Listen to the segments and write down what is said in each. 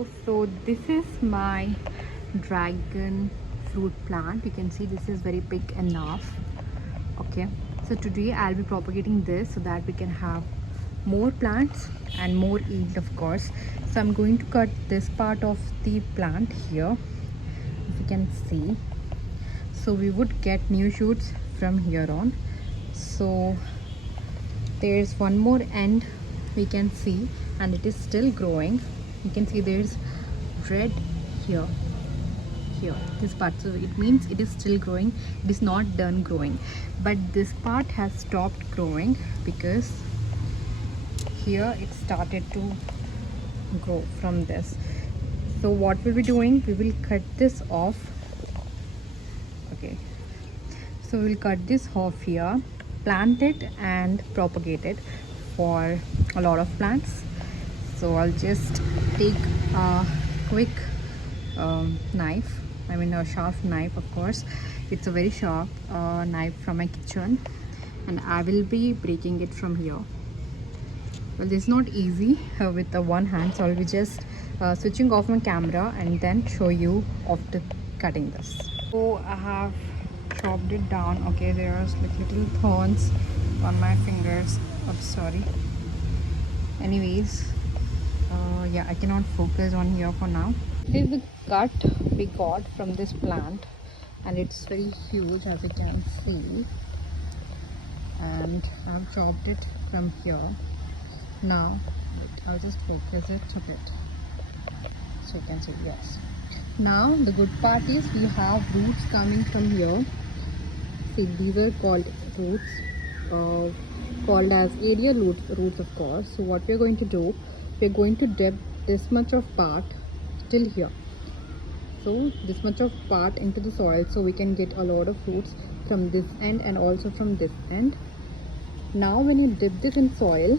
Hello, so this is my dragon fruit plant. You can see this is very big enough. Okay, so today I'll be propagating this so that we can have more plants and more yield, of course. So I'm going to cut this part of the plant here, if you can see. So we would get new shoots from here on. So there's one more end we can see, and it is still growing. You can see there's red here, this part, so it means it is still growing. It is not done growing, but this part has stopped growing because here it started to grow from this. So what we'll be doing, we will cut this off. Okay, so we'll cut this off here, plant it and propagate it for a lot of plants. So I'll just take a quick knife, I mean a sharp knife, of course. It's a very sharp knife from my kitchen, and I will be breaking it from here. Well, this is not easy with the one hand, so I'll be just switching off my camera and then show you after cutting this. So I have chopped it down. Okay, there's like little thorns on my fingers. I'm sorry. Anyways, yeah, I cannot focus on here for now. This is the cut we got from this plant, and it's very huge, as you can see, and I've chopped it from here. Now wait, I'll just focus it a bit so you can see. Yes, now the good part is we have roots coming from here. See, these are called roots, called as aerial roots, of course. So what we're going to do, we're going to dip this much of part till here, so this much of part into the soil, so we can get a lot of roots from this end and also from this end. Now when you dip this in soil,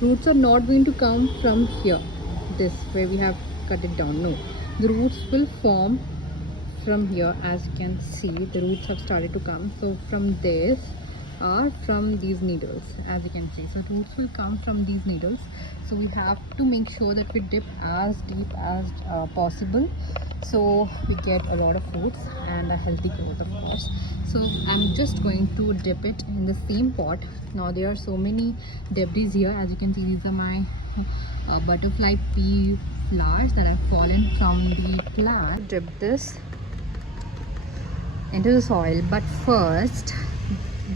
roots are not going to come from here, this where we have cut it down. No, the roots will form from here. As you can see, the roots have started to come. So from this or from these needles, as you can see, so roots will come from these needles. So we have to make sure that we dip as deep as possible, so we get a lot of roots and a healthy growth, of course. So I'm just going to dip it in the same pot. Now there are so many debris here. As you can see, these are my butterfly pea flowers that have fallen from the plant. Dip this into the soil, but first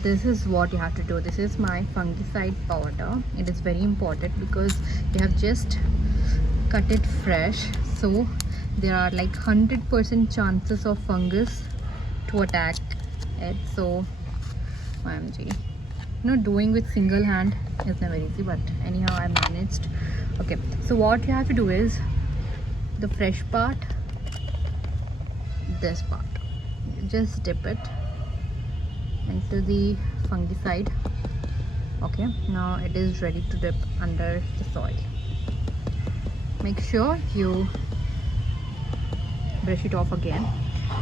this is what you have to do. This is my fungicide powder. It is very important because you have just cut it fresh, so there are like 100% chances of fungus to attack it. So OMG, doing with single hand is never easy, but anyhow I managed. Okay, so what you have to do is the fresh part, this part, you just dip it into the fungicide. Okay, now it is ready to dip under the soil. Make sure you brush it off again.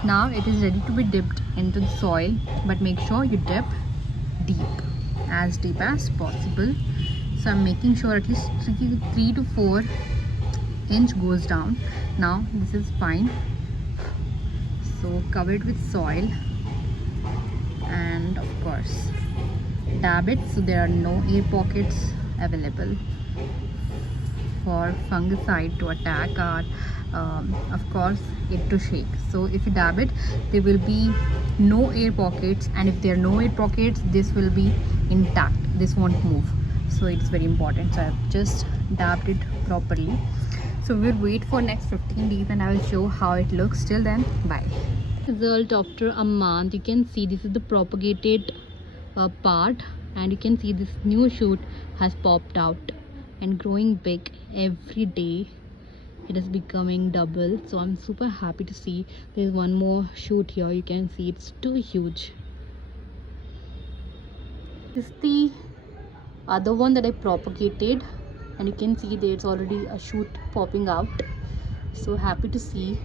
Now it is ready to be dipped into the soil, but make sure you dip deep, as deep as possible. So I'm making sure at least 3 to 4 inch goes down. Now this is fine. So cover it with soil and of course dab it so there are no air pockets available for fungicide to attack, or of course it to shake. So if you dab it, there will be no air pockets, and if there are no air pockets, this will be intact, this won't move. So it's very important. So I've just dabbed it properly. So we'll wait for next 15 days and I will show how it looks. Till then, bye. Result after a month, you can see this is the propagated part, and you can see this new shoot has popped out and growing big every day. It is becoming double, so I'm super happy to see there's one more shoot here. You can see it's too huge. This is the other one that I propagated, and you can see there's already a shoot popping out. So happy to see